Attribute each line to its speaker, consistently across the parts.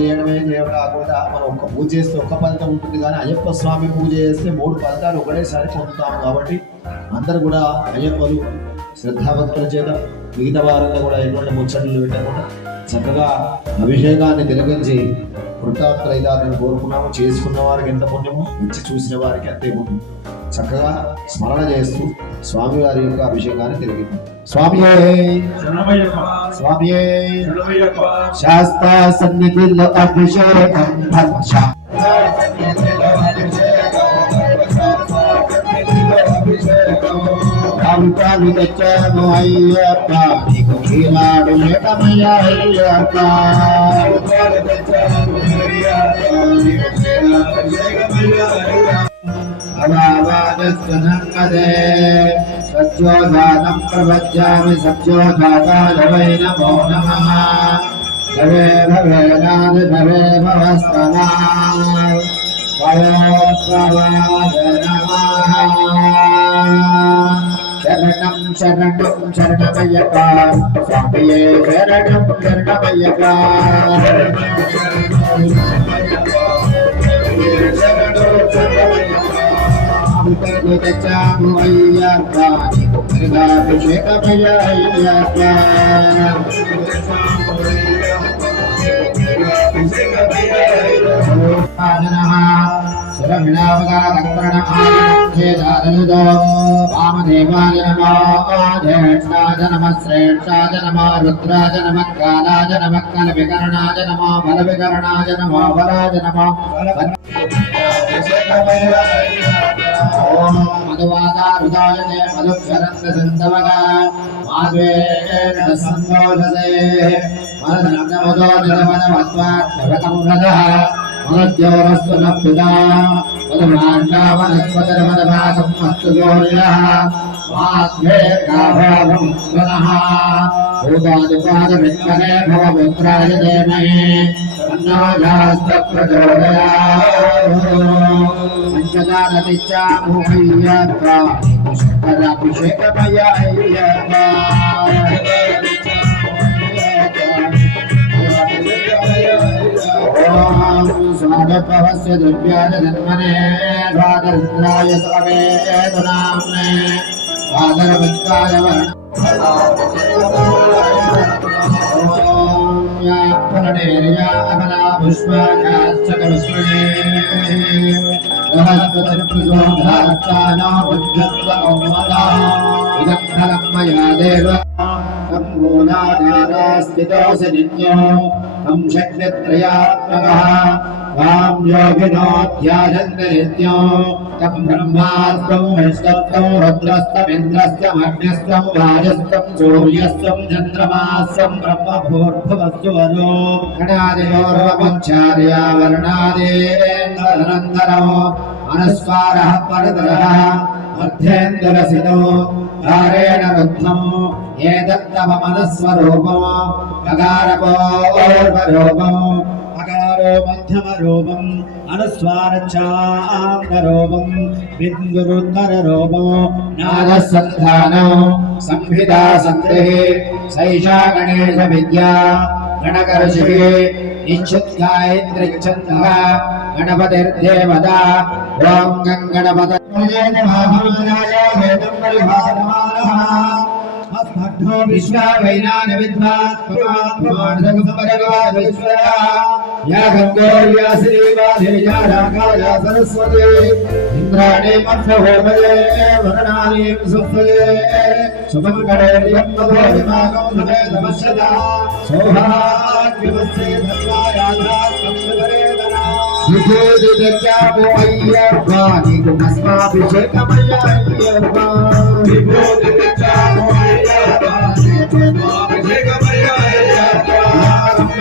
Speaker 1: చేయడమే చేయడం కాకుండా మనం ఒక్క పూజ చేస్తే ఒక్క ఫలితం ఉంటుంది కానీ అయ్యప్ప స్వామి పూజ చేస్తే మూడు ఫలితాలు ఒకటేసారి పొందుతాం కాబట్టి అందరూ కూడా అయ్యప్పలు శ్రద్ధాభక్తుల చేత మిగతా వారంతా కూడా ఎటువంటి ముచ్చట్లు పెట్టకుండా చక్కగా అభిషేకాన్ని తిలకించి వృత్తాత్రైదాన్ని కోరుకున్నాము చేసుకున్న వారికి ఎంత పుణ్యమో మంచి చూసిన వారికి అంతే పుణ్యం. చక్కగా స్మరణ చేస్తూ స్వామివారి యొక్క అభిషేకాన్ని తిరిగింది స్వామియే!
Speaker 2: శరణమయ్యప్ప!
Speaker 1: స్వామియే!
Speaker 2: శరణమయ్యప్ప!
Speaker 1: శాస్తా సన్నిధిలో అభిషేకం ధర్మశ తెచ్చాను అయ్యప్ప నీకు ఈనాడు ఏకమయ్య అయ్యప్ప అవావాదస్వనంగదే సత్యోధానం ప్రపద్యామి సత్యోధాతాయ వై నమో నమః భవే భవేనాది భవే భవస్తమా వయోత్సవాయ నమః శరణం శరణం శరణమయ్యప్ప స్వామియే శరణం శరణమయ్యప్ప అమృతలు తెచ్చాము అయ్యప్ప నీకు మృగాభిషేకమయ్య అయ్యప్ప వామదేవాయ నమో జ్యేష్ఠాయ నమ శ్రేష్ఠాయ నమో రుద్రాయ నమ కాలాయ నమ కల వికరణాయ నమో బల వికరణాయ నమో బలాయ నమో ఓం మధువాదారుదాయ మధుక్షరంద సందవగ మాధవేన సందోషసే మదనమదోజనమదమత్వాక్షవకం మదద్యోరస్సు నప్పిదా రథ అస్తు గోర్యః మాధ్వే కాభావం స్వనః భూతాదిపాదమిత్మనే భవపుత్రాయ దేమహే తన్నోజాస్త ప్రచోదయాత్ పంచదానతిచ్చామోహయ్యప్ప శంకరాభిషేకమయ అయ్యప్ప प्रभस्य दिव्याय जन्मने स्वातन्त्राय समेतु नाम्ने स्वातरमित्राय वर्ण अमला पुष्पाश्चकविष्मणे बृहस्पतिर्प्रसोधास्तानो बुद्धत्वमला इदग्धलं मया देव सम्पूर्णादेवास्थितोऽसि नित्यो तं शक्तित्रयात्मकः त्वां योगिनोऽध्यायन्त नित्यो ब्रह्मास्तं विष्णुस्तं रुद्रस्तमिन्द्रस्तमग्निस्तं वायुस्तं सूर्यस्तं चन्द्रमास्तं ब्रह्मभूर्भुवस्सुवरो गणादिगौरवमुच्चार्या वर्णादेन्द्रधनन्दरो अनुस्वारः परतरः मध्येन्दुरसितो धारेण रुद्धम् एतत्तममनस्वरूपम् अकारपोर्वरूपम् రూపో మధ్యమ రూపం అనుస్వారచాంగరూపం బిందురుత్తర రూపో నాగసంధానం సంహితా సంతే సైషా గణేశ విద్యా గణకరుషి నిశ్చిత్యాయింద్రిచ్ఛంద గణపతిర్దేవత ఓం గం గణపత విశ్వ వైనాన విద్వాత్మార్థ या गंगौर या श्रीवाधे या राघा या सरस्वती इंद्राणी मठ होमये वरणानी सुप्तये सुमंगले यम्मदो हिमागम धने धमस्यदा सौभाग्यमस्ये धर्मा राधा संसदरे धना विजोदि दज्जापो अय्यप्पा निकुमस्माभिषेकमय्यप्पा विजोदि दज्जापो अय्यप्पा निकुमस्माभिषेकमय्यप्पा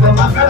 Speaker 3: Vamos